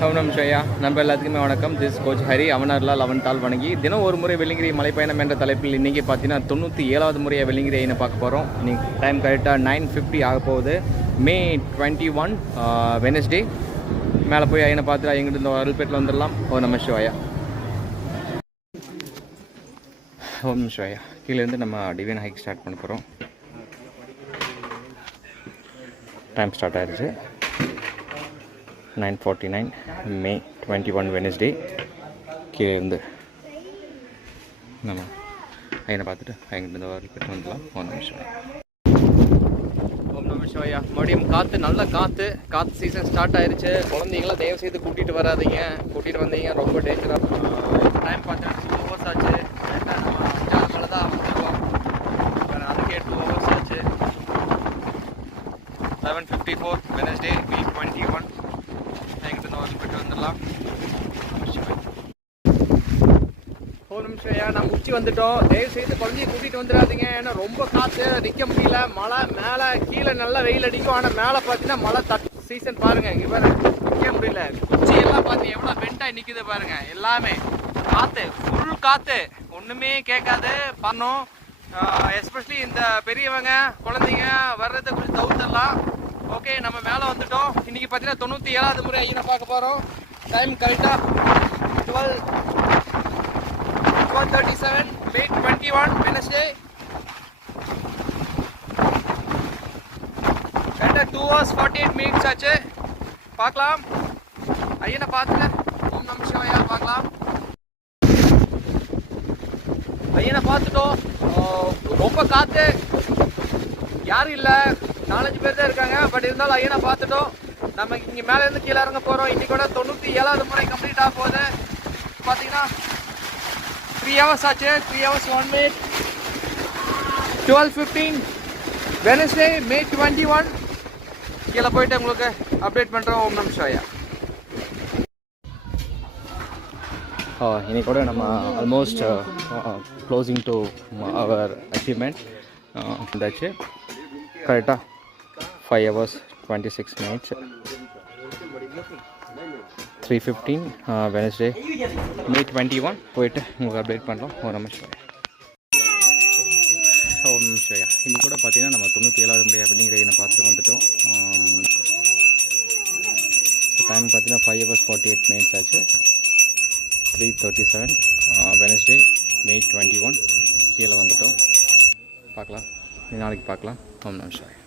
சௌனம் ஷயா நம்ம எல்லாத்துக்குமே வணக்கம். திஸ் கோச் ஹரி அவனர்லால் அவன்தால் வணங்கி தினம் ஒரு முறை வெள்ளிங்கிரி மலைப்பயணம் என்ற தலைப்பில் இன்றைக்கி பார்த்தீங்கன்னா 97வது முறையாக வெள்ளிங்கிரி ஐனை பார்க்க போகிறோம். இன்னைக்கு டைம் கரெக்டாக 9:50 ஆக போகுது. May 21 Wednesday. மேலே போய் ஐனை பார்த்துட்டு எங்கிட்ட இந்த அருள்பேட்டில் வந்துடலாம். ஓ நம்ம ஷோயா ஓம் ஷோயா. கீழேருந்து நம்ம டிவைன் ஹைக் ஸ்டார்ட் பண்ண போகிறோம். டைம் ஸ்டார்ட் ஆகிடுச்சு. 9:49 May 21 வெனஸ்டே. கீழே இருந்து நம்ம ஐயனை பார்த்துட்டு எங்கிட்ட அருள்பேட்டு வந்துடலாம். ஓம் நம சிவாயா. ஓம் நம சிவாயா. மறுபடியும் காற்று, நல்ல காற்று சீசன் ஸ்டார்ட் ஆயிடுச்சு. குழந்தைங்களாம் தயவு செய்து கூட்டிகிட்டு வராதிங்க. கூட்டிகிட்டு வந்தீங்க ரொம்ப டேஞ்சராக. டைம் பார்த்தீங்கன்னா 2 hours ஆச்சு. நம்ம மேலே தான் வந்துருக்கோம். அதுக்கே 2 hours ஆச்சு. 11:54 வெனஸ்டே May 21. எங்கிட்ட அருள்பேட்டு வந்துடலாம். ஒரு நிமிஷம், நான் உச்சி வந்துட்டோம். தயவு செய்து குழந்தைய கூட்டிகிட்டு வந்துடாதீங்க. ஏன்னா ரொம்ப காற்று, நிற்க முடியல. மழை மேலே கீழே நல்லா வெயில் அடிக்கும். ஆனால் மேலே பார்த்தீங்கன்னா மழை சீசன் பாருங்கள். இங்கே பாரு, நிற்க முடியல. குச்சி எல்லாம் பார்த்து எவ்வளோ பெண்டாக நிற்குது பாருங்க. எல்லாமே காற்று, ஃபுல் காற்று, ஒன்றுமே கேட்காது பண்ணோம். எஸ்பெஷலி இந்த பெரியவங்க குழந்தைங்க வர்றதை கொஞ்சம் தவிர்த்தரலாம். ஓகே, நம்ம மேலே வந்துட்டோம். இன்றைக்கி பார்த்தீங்கன்னா 97வது முறை ஐயனை பார்க்க போகிறோம். டைம் கரெக்டாக 12:37 May 21 வெனஸ்டே. கரெக்டாக 2 hours 48 minutes ஆச்சு. பார்க்கலாம் ஐயனை பார்த்துட்டு. ஓம் நம சிவாயா. பார்க்கலாம் ஐயனை பார்த்துட்டோம். ரொம்ப காற்று, யாரும் இல்லை, 4-5 பேர் தான் இருக்காங்க. பட் இருந்தாலும் ஐயனை பார்த்துட்டோம். நம்ம இங்கே மேலேருந்து கீழே இறங்க போகிறோம். இன்றைக்கோட 97வது முறை கம்ப்ளீட் ஆக போகுது. பார்த்தீங்கன்னா 3 hours ஆச்சு. 3 hours 1 minute. 12:15 Wednesday May 21. கீழே போயிட்டு உங்களுக்கு அப்டேட் பண்ணுறோம். ஓம் நம சிவாயா. இன்னைக்கு கூட நம்ம almost closing to our achievement இருந்தாச்சு. கரெக்டாக 5 hours 26 minutes. 3:15 வெனஸ்டே May 21 போயிட்டு உங்களுக்கு அப்டேட் பண்ணுறோம். ஓம் நம சிவாயா. ஓம் நம சிவாயா. இன்னைக்கு கூட பார்த்தீங்கன்னா நம்ம 97வது முறை வெள்ளிங்கிரி ஐயனை பார்த்துட்டு வந்துட்டோம். டைம் பார்த்தீங்கன்னா 5 hours 48 minutes ஆச்சு. 3:37 வெனஸ்டே May 21. கீழே வந்துட்டோம். பார்க்கலாம், நாளைக்கு பார்க்கலாம். ஓம் நம சிவாயா.